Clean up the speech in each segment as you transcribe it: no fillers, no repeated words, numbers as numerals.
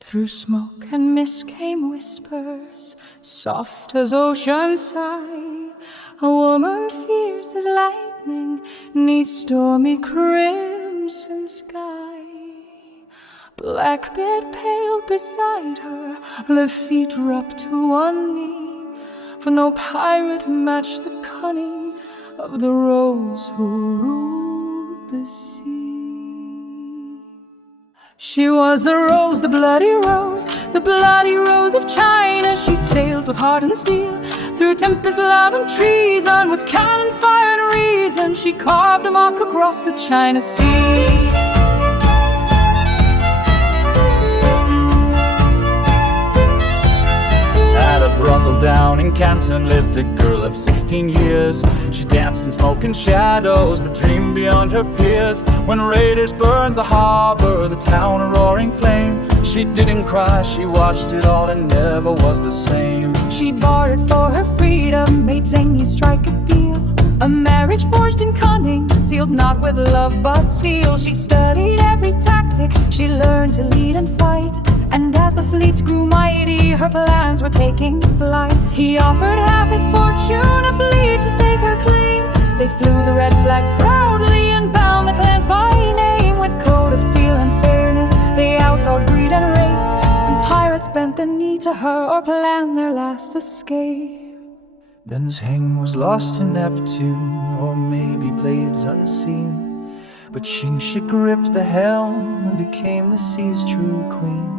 Through smoke and mist came whispers, soft as ocean sigh. A woman fierce as lightning neath stormy crimson sky. Blackbird paled beside her, the feet dropped to one knee, for no pirate matched the cunning of the rose who ruled the sea. She was the rose, the bloody rose of China. She sailed with heart and steel through tempest, love and treason. With cannon, fire and reason, she carved a mark across the China Sea. At a brothel down in Canton lived a girl of 16 years. She danced in smoke and shadows, but dreamed beyond her peers. When raiders burned the harbor, the town a roaring flame, she didn't cry, she watched it all and never was the same. She bartered for her freedom, made Zheng strike a deal. A marriage forged in cunning, sealed not with love but steel. She studied every tactic, she learned to lead and fight. And as the fleets grew mighty, her plans were taking flight. He offered half his fortune, a fleet to stake her claim. They flew the red flag proudly and bound the clans by name. With code of steel and fairness, they outlawed greed and rape, and pirates bent the knee to her or planned their last escape. Then Guzheng was lost in Neptune, or maybe blades unseen. But Ching Shih gripped the helm and became the sea's true queen.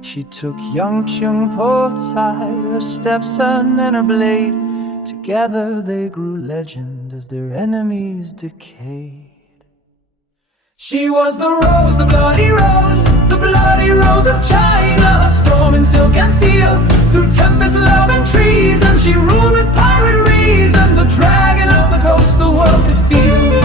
She took young Chung Po's side, her stepson and her blade. Together they grew legend as their enemies decayed. She was the rose, the bloody rose of China. A storm in silk and steel, through tempest, love and treason. She ruled with pirate reason, the dragon of the coast the world could feel.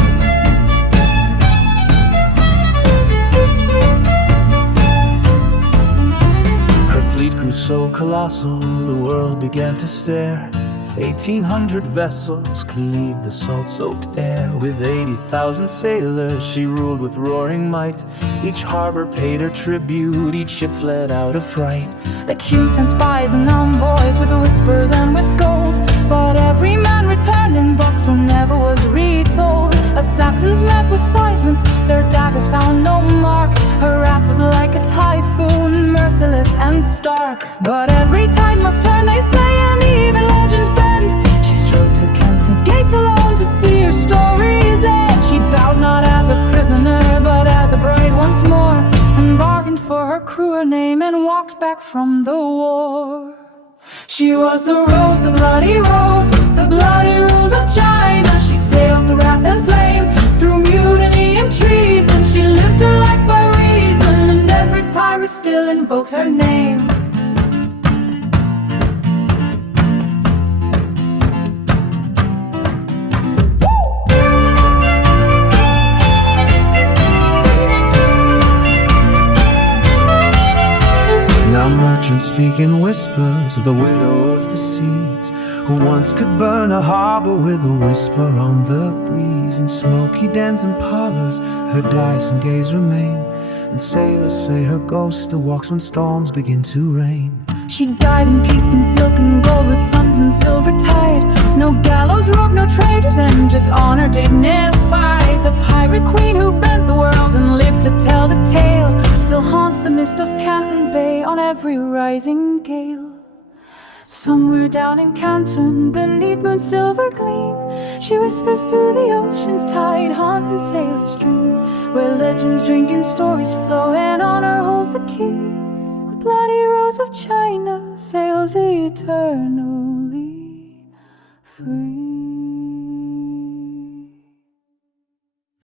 Her fleet grew so colossal, the world began to stare. 1,800 vessels could leave the salt-soaked air. With 80,000 sailors, she ruled with roaring might. Each harbor paid her tribute, each ship fled out of fright. The king sent spies and envoys with whispers and with gold, but every man returned in box or never was retold. Assassins met with silence, their daggers found no mark. Her wrath was like a typhoon, merciless and stark. But every tide must turn, they say, and even legends bend. She strode to Canton's gates alone to see her story's end. She bowed not as a prisoner, but as a bride once more, and bargained for her crew, her name, and walked back from the war. She was the rose, the bloody rose of China. She sailed the wrath and flame, through mutiny and treason. She lived her life by reason, and every pirate still invokes her name. Now merchants speak in whispers of the widow of the seas, who once could burn a harbor with a whisper on the breeze. In smoky dens and parlors, her dice and gaze remain, and sailors say her ghost still walks when storms begin to rain. She died in peace in silk and gold, with suns and silver tide. No gallows rope, no traitors, and just honor dignified. The pirate queen who bent the world and lived to tell the tale still haunts the mist of Canton Bay on every rising gale. Somewhere down in Canton, beneath moon's silver gleam, she whispers through the ocean's tide, haunting sailors' dream, where legends drink and stories flow, and honor holds the key. The bloody rose of China sails eternally free.